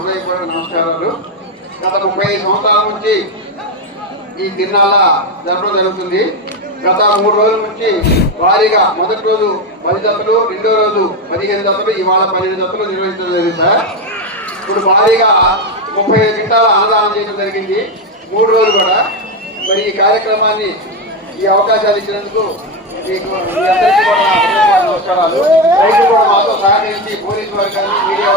హృదయపూర్వక నమస్కారాలు. గత ముప్పై ఐదు సంవత్సరాల నుంచి ఈ తిరునాళ్ళ జరపడం జరుగుతుంది. గత మూడు రోజుల నుంచి భారీగా మొదటి రోజు పది జతలు రెండో రోజు పదిహేను జతలు ఇవాళ పన్నెండు జతలు నిర్వహించడం జరిగింది సార్. ఇప్పుడు భారీగా ముప్పై ఐదు క్వింటాల అన్నదానం చేయడం జరిగింది. మూడు రోజులు కూడా మరి ఈ కార్యక్రమాన్ని ఈ అవకాశాలు ఇచ్చినందుకు మీకు అందరికీ కూడా నమస్కారాలు. రైతులు కూడా మాతో సహకరించి పోలీసు వారు కానీ మీడియా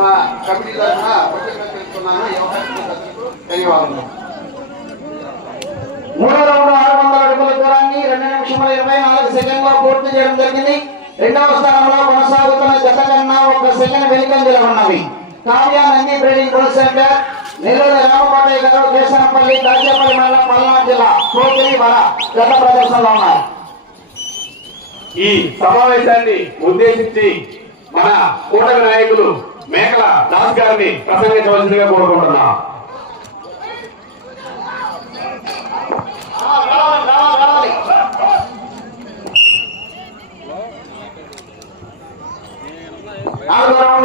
మా కమిటీ తరఫున తెలుపుతున్నాను. ఈ అవకాశం ఇచ్చినందుకు ధన్యవాదాలు మూడో రౌండ్ ఆరు వందల అడుగుల దూరాన్ని రెండు నిమిషముల ఇరవై నాలుగు సెకండ్లో పూర్తి చేయడం జరిగింది. రెండవ స్థానంలో కొనసాగుతున్న జత కన్నా ఒక సెకండ్ వెనుకంజలో ఉన్నవి. Kavya Nandi breeding bull centre Nellore Ramakotayya garu Kesanapalli Dachepalli మండలం పల్నాడు జిల్లా కోకిలి వర గత ప్రదర్శనలో ఉన్నాయి ఈ సమావేశాన్ని ఉద్దేశించి మన కూటమి నాయకులు మేకల దాస్ గారిని ప్రసంగించవలసిందిగా కోరుకుంటున్నాం.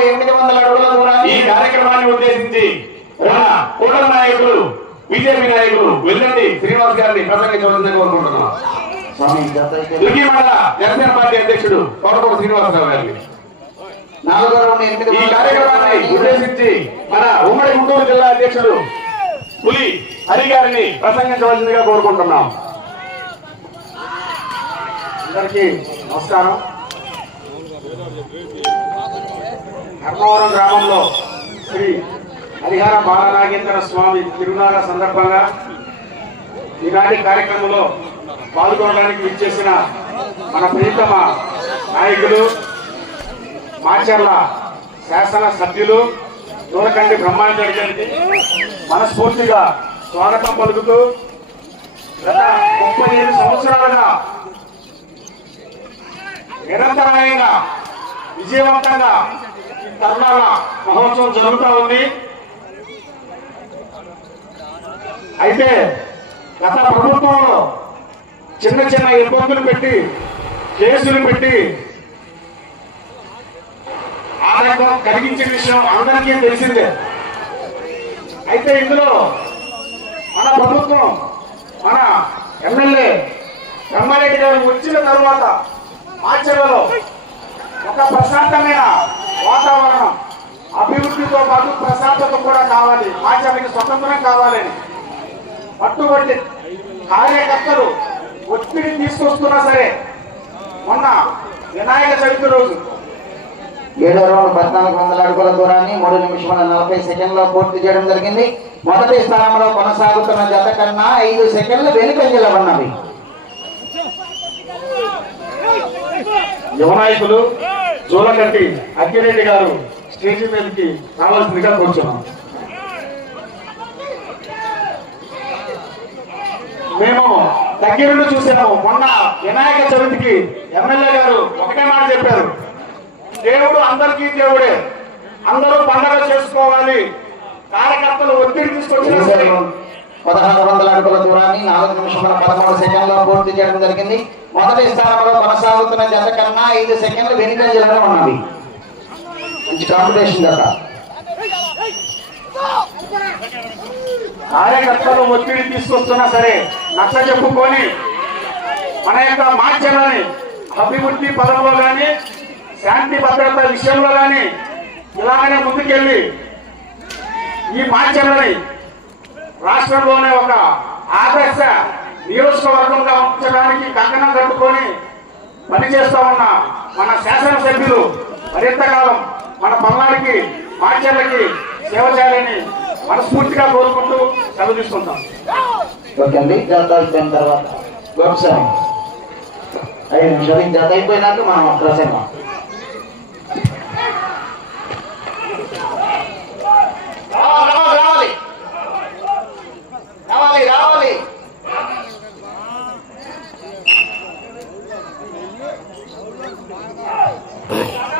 ఎనిమిది వందల అడుగుల ఈ దూరాన్ని కార్యక్రమాన్ని ఉద్దేశించి కూటమి నాయకులు బీజేపీ నాయకులు వెల్లండి శ్రీనివాస్ గారిని ప్రసంగించవలసిందిగా కోరుకుంటున్నాం. జనసేన పార్టీ అధ్యక్షుడు కోటకోట శ్రీనివాసరావు గారిని. ఈ కార్యక్రమాన్ని ఉద్దేశించి మన ఉమ్మడి గుంటూరు జిల్లా అధ్యక్షుడు పులి హరి గారిని ప్రసంగించవలసిందిగా కోరుకుంటున్నాం. అందరికీ నమస్కారం. ధర్మవరం గ్రామంలో శ్రీ హరిహర బాలనాగేంద్ర స్వామి తిరునాళ్ళ సందర్భంగా ఈనాటి కార్యక్రమంలో పాల్గొనడానికి విచ్చేసిన మన ప్రియతమ నాయకులు మాచర్ల శాసన సభ్యులు దూరకండి బ్రహ్మాండ గారికి మనస్ఫూర్తిగా స్వాగతం పలుకుతూ గత ముప్పై ఐదు సంవత్సరాలుగా నిరంతరాయంగా విజయవంతంగా తరుణాల మహోత్సవం జరుగుతూ ఉంది. అయితే గత ప్రభుత్వంలో చిన్న చిన్న ఇబ్బందులు పెట్టి కేసులు పెట్టి ఆటంకం కలిగించిన విషయం అందరికీ తెలిసిందే. అయితే ఇందులో మన ప్రభుత్వం మన ఎమ్మెల్యే బ్రహ్మారెడ్డి గారు వచ్చిన తర్వాత ఆచరణలో ఒక ప్రశాంతమైన వాతావరణం అభివృద్ధితో పాటు ప్రశాంతత కూడా కావాలి. ఆచరణకి స్వతంత్రం కావాలని పట్టుబట్టి కార్యకర్తలు ఒత్తిడి తీసుకొస్తున్నా సరే మొన్న వినాయక చవితి రోజు ఏడో రౌండ్ పద్నాలుగు వందల అడుగుల దూరాన్ని మూడు నిమిషముల నలభై సెకండ్లో పూర్తి చేయడం జరిగింది. మొదటి స్థానంలో కొనసాగుతున్న జత కన్నా ఐదు సెకండ్లు వెనుకంజలో ఉన్నవి యువనాయకులు జూలగట్టి అక్కిరెడ్డి గారు స్టేజీ మీదకి రావాల్సిందిగా కూర్చున్నాం. మేము దగ్గరుండి చూసాము. మొన్న వినాయక చవితికి ఎమ్మెల్యే గారు ఒకటే మాట చెప్పారు. దేవుడు అందరికీ దేవుడే. అందరూ పండగ చేసుకోవాలి. కార్యకర్తలు ఒత్తిడి తీసుకొచ్చినా సరే పదహారు వందల అడుగుల దూరాన్ని నాలుగు నిమిషముల పదమూడు సెకండ్లో పూర్తి చేయడం జరిగింది. మొదటి స్థానంలో కొనసాగుతున్న జత కన్నా ఐదు సెకండ్లు వెనుకంజలో ఉన్నవి మంచి కాంపిటీషన్ జత. కార్యకర్తలు ఒత్తిడి తీసుకొస్తున్నా సరే నచ్చ చెప్పుకొని మన యొక్క మాధ్యమాన్ని అభివృద్ధి పదంలో కానీ శాంతి భద్రత విషయంలో కానీ ఇలాగనే ముందుకెళ్ళి ఈ మాధ్యమాన్ని రాష్ట్రంలోనే ఒక ఆదర్శ నియోజకవర్గంగా ఉంచడానికి కంకణం కట్టుకొని పనిచేస్తా ఉన్న మన శాసనసభ్యులు మరింతకాలం మన పల్నాడికి మాచర్లకి సేవ చేయాలని మనస్ఫూర్తిగా కోరుకుంటూ సెలవు తీసుకుంటాం ఓకే అండి తర్వాత ఐదు నిమిషాలు అయిపోయినాక మనం ప్రసంగం రావాలి రావాలి రావాలి.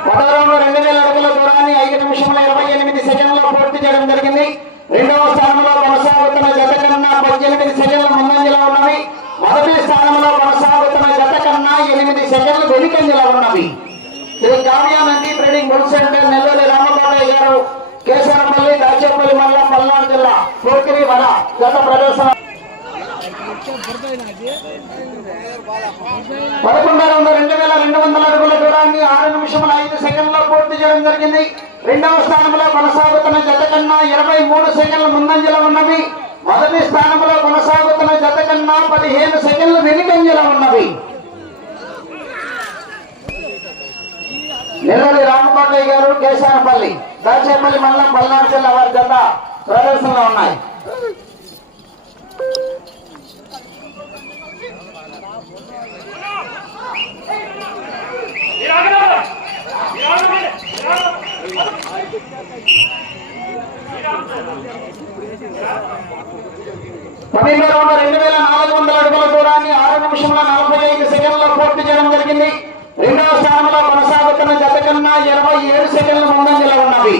పదహారు రెండు వేల అడుగుల దూరాన్ని ఐదు నిమిషంలో ఇరవై ఎనిమిది సెకండ్లో పూర్తి చేయడం జరిగింది. రెండవ స్థానంలో కొనసాగుతున్న జత కన్నా పద్దెనిమిది సెకండ్ల ముందంజలో ఉన్నవి. మొదటి స్థానంలో కొనసాగుతున్న జత కన్నా ఎనిమిది సెకండ్లు వెనుకంజలో ఉన్నవి. Shri Kavyanandi trading bull centre Nellore Ramakotayya garu K కోకిరి వర గత ప్రదర్శన పదకొండు రౌండ్ రెండు వేల రెండు వందల అడుగుల దూరాన్ని ఆరు నిమిషముల ఐదు సెకండ్లో పూర్తి చేయడం జరిగింది. రెండవ స్థానంలో కొనసాగుతున్న జత కన్నా ఇరవై మూడు సెకండ్ల ముందంజలో ఉన్నవి. మొదటి స్థానంలో కొనసాగుతున్న జత కన్నా పదిహేను సెకండ్లు వెనుకంజలో ఉన్నవి. నిర్మలి రామకోటయ్య గారు కేశానపల్లి దాచేపల్లి మండలం పల్నాడు జిల్లా వారి జత ప్రదర్శనలో ఉన్నాయి. పన్నెండు రౌండ్ రెండు వేల నాలుగు వందల అడుగుల దూరాన్ని ఆరు నిమిషంలో నలభై ఐదు సెకండ్లో పూర్తి చేయడం జరిగింది. రెండవ స్థానంలో కొనసాగుతున్న జత కన్నా ఇరవై ఏడు సెకండ్ల ముందంజలో ఉన్నవి.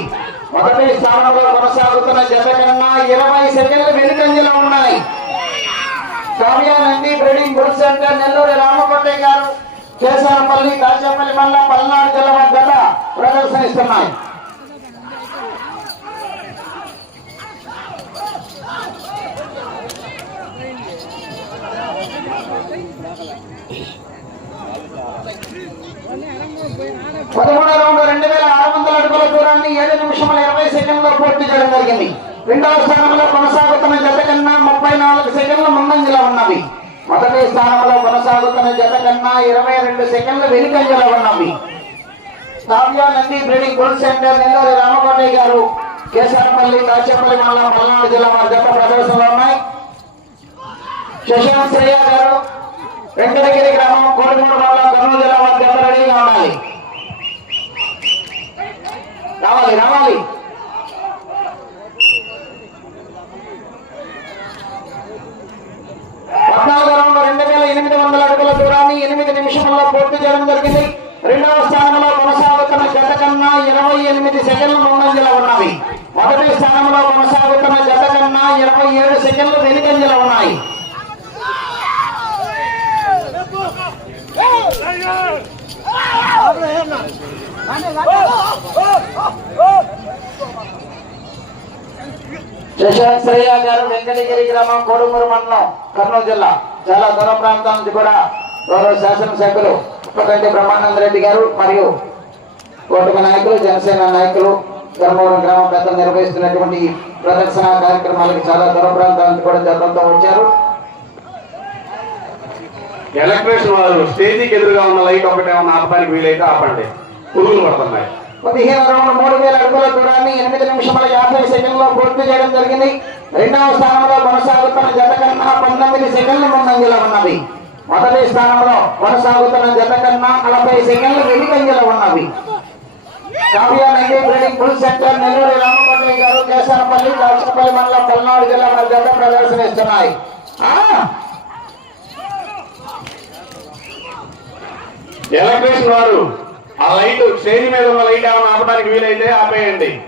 మొదటి స్థానంలో కొనసాగుతున్న జత కన్నా ఇరవై సెకండ్లు వెనుకంజలో ఉన్నాయి Kavya Nandi breeding bull centre Nellore Ramakondayya garu Kesarapalli Kachepalli మండలం పల్నాడు జిల్లా వారి ప్రదర్శనిస్తున్నాయి. పదమూడో రౌండ్ రెండు వేల ఆరు వందల అడుగుల దూరాన్ని ఏడు నిమిషముల ఇరవై సెకండ్లో పూర్తి చేయడం జరిగింది. రెండవ స్థానంలో కొనసాగుతున్న జత కన్నా ముప్పై నాలుగు సెకండ్ల ముందంజలో ఉన్నవి. మొదటి స్థానంలో కొనసాగుతున్న జత కన్నా ఇరవై రెండు సెకండ్ల వెనుకంజలో ఉన్నవి. Kavya Nandi breeding bull centre Nellore Ramakotayya garu Kesharapalli Dachepalli మండలం పల్నాడు జిల్లా వారి జత ప్రదర్శనలో ఉన్నాయి. శశాంత్ శ్రేయ గారు వెంకటగిరి గ్రామం కోడిమూడు మండలం కర్నూలు జిల్లా వారి జత రెడీగా ఉండాలి. రావాలి రావాలి పద్నాలుగు రౌండ్ రెండు వేల ఎనిమిది వందల అడుగుల దూరాన్ని ఎనిమిది నిమిషంలో పూర్తి చేయడం జరిగింది. రెండవ స్థానంలో కొనసాగుతున్న జత కన్నా ఇరవై ఎనిమిది సెకండ్లు ముందంజలో ఉన్నవి. మొదటి స్థానంలో కొనసాగుతున్న జత కన్నా ఇరవై ఏడు సెకండ్లు వెనుకంజలో ఉన్నాయి. శశాంక్ శ్రేయ గారు వెంకటగిరి గ్రామం కోడుమూరు మండలం కర్నూలు జిల్లా. చాలా దూర ప్రాంతాల నుంచి కూడా గౌరవ శాసనసభ్యులు ఉప్పకంటి బ్రహ్మానంద రెడ్డి గారు మరియు కూటమి నాయకులు జనసేన నాయకులు ధర్మవరం గ్రామ పెద్దలు నిర్వహిస్తున్నటువంటి ప్రదర్శన కార్యక్రమాలకు చాలా దూర ప్రాంతాల నుంచి కూడా జతంతో వచ్చారు. ఎలక్ట్రీషియన్ వారు స్టేజీకి ఎదురుగా ఉన్న లైట్ ఒకటి ఏమన్నా ఆపడానికి వీలైతే ఆపండి. పురుగులు పడుతున్నాయి. పదిహేను రౌండ్ మూడు వేల అడుగుల దూరాన్ని ఎనిమిది నిమిషముల యాభై సెకండ్లో పూర్తి చేయడం జరిగింది. రెండవ స్థానంలో కొనసాగుతున్న జత కన్నా పంతొమ్మిది సెకండ్ల ముందంజలో ఉన్నవి. మొదటి స్థానంలో కొనసాగుతున్న జత కన్నా నలభై సెకండ్లు వెనుకంజలో ఉన్నవి. Kavya Nadi breeding bull centre Nellore Ramakotayya garu Kesanapalli Dachapalli మండలం పల్నాడు జిల్లా వారి జత ప్రదర్శనిస్తున్నాయి. ఆ, ఎలక్ట్రీషియన్ వారు ఆ లైట్ స్టేజ్ మీద ఉన్న లైట్ ఏమైనా ఆపడానికి వీలైతే ఆపేయండి.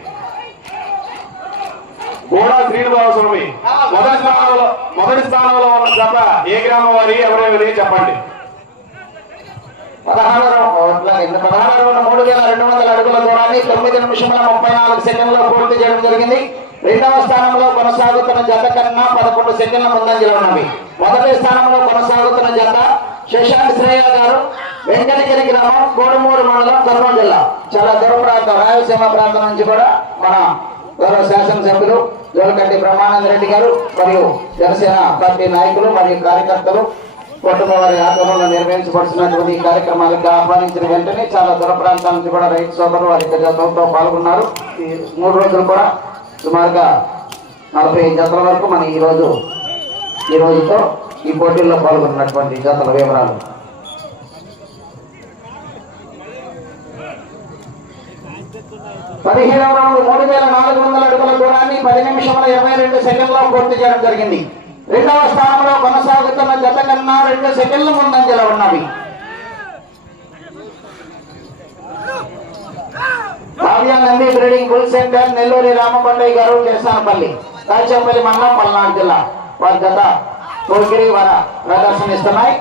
గోడా శ్రీనివాసస్వామి మొదటి స్థానంలో మొదటి స్థానంలో ఉన్న జత ఏ గ్రామం వారి? ఎవరెవరి చెప్పండి. పదహారు పదహారు మూడు వేల రెండు వందల అడుగుల దూరాన్ని తొమ్మిది నిమిషముల ముప్పై నాలుగు సెకండ్లో పూర్తి చేయడం జరిగింది. రెండవ స్థానంలో కొనసాగుతున్న జత కన్నా పదకొండు సెకండ్ల ముందంజలో ఉన్నవి. మొదటి స్థానంలో కొనసాగుతున్న జత శశాంక్ శ్రేయ గారు వెంకటగిరి గ్రామం కోడుమూరు మండలం కర్నూలు జిల్లా. చాలా దూర ప్రాంతం రాయలసీమ ప్రాంతం నుంచి కూడా మన గౌరవ శాసనసభ్యులు జోలకంటి బ్రహ్మానంద రెడ్డి గారు మరియు జనసేన పార్టీ నాయకులు మరియు కార్యకర్తలు కుటుంబ వారి ఆధ్వర్యంలో నిర్వహించబడుతున్నటువంటి ఈ కార్యక్రమాలకు ఆహ్వానించిన వెంటనే చాలా దూర ప్రాంతాల నుంచి కూడా రైతు సోదరులు వారి జతలతో పాల్గొన్నారు. ఈ మూడు రోజులు కూడా సుమారుగా నలభై జతల వరకు మన ఈరోజు ఈ రోజుతో ఈ పోటీల్లో పాల్గొన్నటువంటి జతల వివరాలు పదిహేనవ రౌండ్ మూడు వేల నాలుగు వందల అడుగుల దూరాన్ని పది నిమిషముల ఇరవై రెండు సెకండ్లో పూర్తి చేయడం జరిగింది రెండవ స్థానంలో కొనసాగుతున్న జత కన్నా రెండు సెకండ్ల ముందంజల ఉన్నవి Kavyanandi breeding bull centre Nelluri Ramakondaiah garu Kesanapalli Rajampalli మండలం పల్నాడు జిల్లా వారి గత కోరిగిరి వర ప్రదర్శనిస్తున్నాయి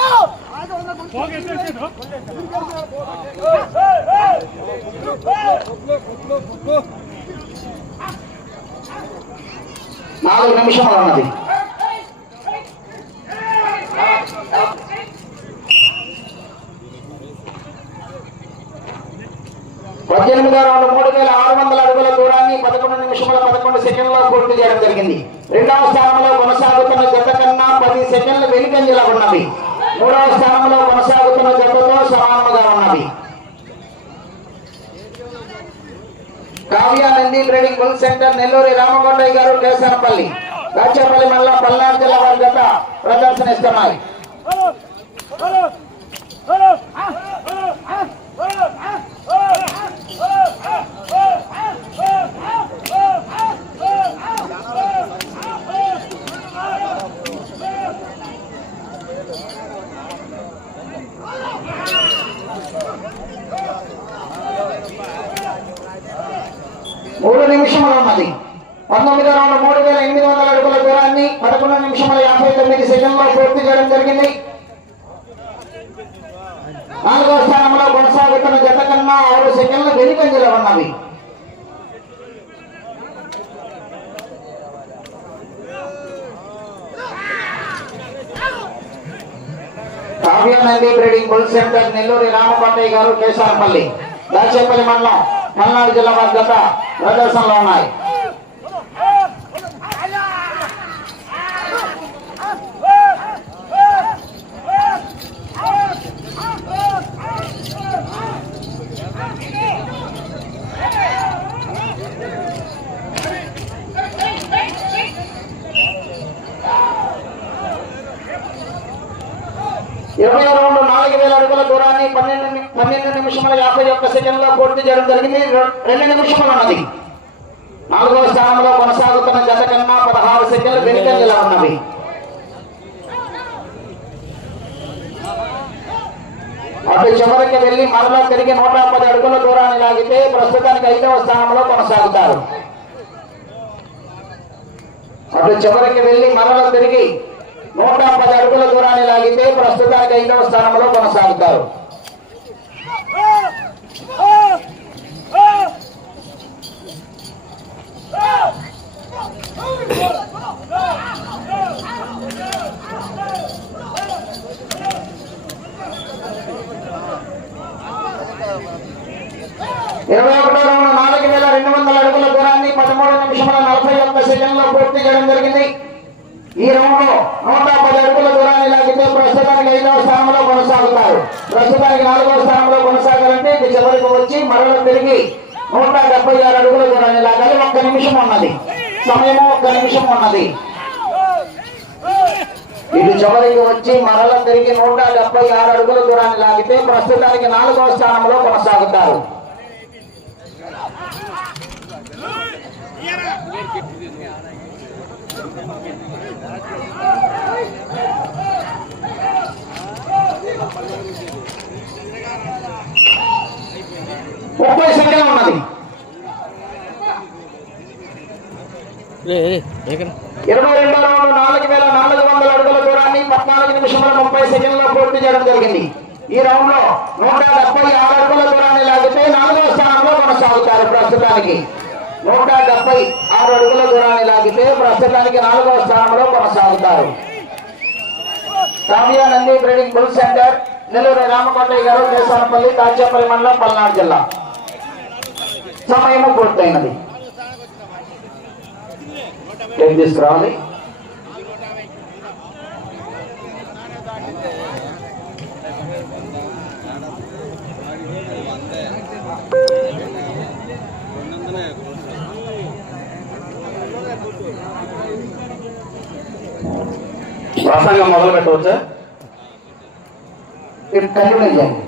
Hey! నాలుగు నిమిషములు అన్నది. పద్దెనిమిది రెండు మూడు వేల ఆరు వందల అడుగుల దూరాన్ని పదకొండు నిమిషముల పదకొండు సెకండ్లో పూర్తి చేయడం జరిగింది. రెండవ స్థానంలో కొనసాగుతున్న జత కన్నా పది సెకండ్లు వెనుకంజలా ఉన్నవి. మూడవ స్థానంలో కొనసాగుతున్న జట్టుతో సమానముగా Kavya Nandi trading bull centre Nellore Ramakondayya garu Kesanapalli Rachapalli మండలం పల్నాడు జిల్లా వారి జత ప్రదర్శనిస్తున్నాయి. పంతొమ్మిది రౌండ్ మూడు వేల ఎనిమిది వందల అడుగుల దూరాన్ని పదకొండు నిమిషముల యాభై తొమ్మిది సెకండ్లో పూర్తి చేయడం జరిగింది. నాలుగో స్థానంలో కొనసాగుతున్న జత కన్నా ఆరు సెకండ్లు వెనుకంజలో ఉన్నవి Kavyanandi trading bull centre Nelluri Ramakondaiah garu Kesarapalli Dachepalli మండలం మల్నాడు జిల్లా వారి గత ప్రదర్శనలో ఉన్నాయి. ఇరవై రెండు నాలుగు వేల అడుగుల దూరాన్ని పన్నెండు పన్నెండు నిమిషముల యాభై ఒక్క సెకండ్లో పూర్తి చేయడం జరిగింది. రెండు నిమిషములు ఉన్నది. నాలుగవ స్థానంలో కొనసాగుతున్న జత కన్నా పదహారు సెకండ్లు వెనుకంజలో ఉన్నవి. అటు చివరికి వెళ్ళి మరలా తిరిగి నూట పది అడుగుల దూరాన్ని లాగితే ప్రస్తుతానికి ఐదవ స్థానంలో కొనసాగుతారు. అటు చివరికి వెళ్ళి మరలా తిరిగి నూట పది అడుగుల దూరాన్ని లాగితే ప్రస్తుతానికి ఐదవ స్థానంలో కొనసాగుతారు. ఇరవై ఒకటో రౌండ్ నాలుగు వేల రెండు వందల అడుగుల దూరాన్ని పదమూడు నిమిషముల నలభై ఒక్క సెకండ్లో పూర్తి చేయడం జరిగింది. ఈ రౌండ్ నూట పది అడుగుల దూరాన్ని లాగితే ప్రస్తుతానికి ఐదవ స్థానంలో కొనసాగుతారు. ప్రస్తుతానికి నాలుగవ స్థానంలో కొనసాగాలంటే ఇది చివరికి వచ్చి మరల తిరిగి నూట డెబ్బై ఆరు అడుగుల దూరాన్ని లాగాలి. ఒక్క నిమిషం ఉన్నది. సమయము ఒక్క నిమిషం ఉన్నది. ఇటు చివరికి వచ్చి మరల తిరిగి నూట డెబ్బై ఆరు అడుగుల దూరాన్ని లాగితే ప్రస్తుతానికి నాలుగవ స్థానంలో కొనసాగుతారు. ముప్పై ఉన్నది. ఇరవై రెండో రౌండ్ నాలుగు వేల నాలుగు వందల అడుగుల దూరాన్ని పద్నాలుగు నిమిషముల ముప్పై సెకండ్లో పూర్తి చేయడం జరిగింది. ఈ రౌండ్లో నూట డెబ్బై ఆరు అడుగుల దూరాన్ని లాగితే నాలుగవ స్థానంలో కొనసాగుతారు ప్రస్తుతానికి. నూట డెబ్బై ఆరు అడుగుల దూరాన్ని లాగితే ప్రస్తుతానికి నాలుగవ స్థానంలో కొనసాగుతారు. Kavyanandi breeding bull centre Nellore Ramakondayya garu Kesanapalli Kachepalli మండలం పల్నాడు జిల్లా. సమయము పూర్తయినది. ఏం తీసుకురావాలి ప్రసంగం మొదలు పెట్టవచ్చా కంటిన్యూ చేయండి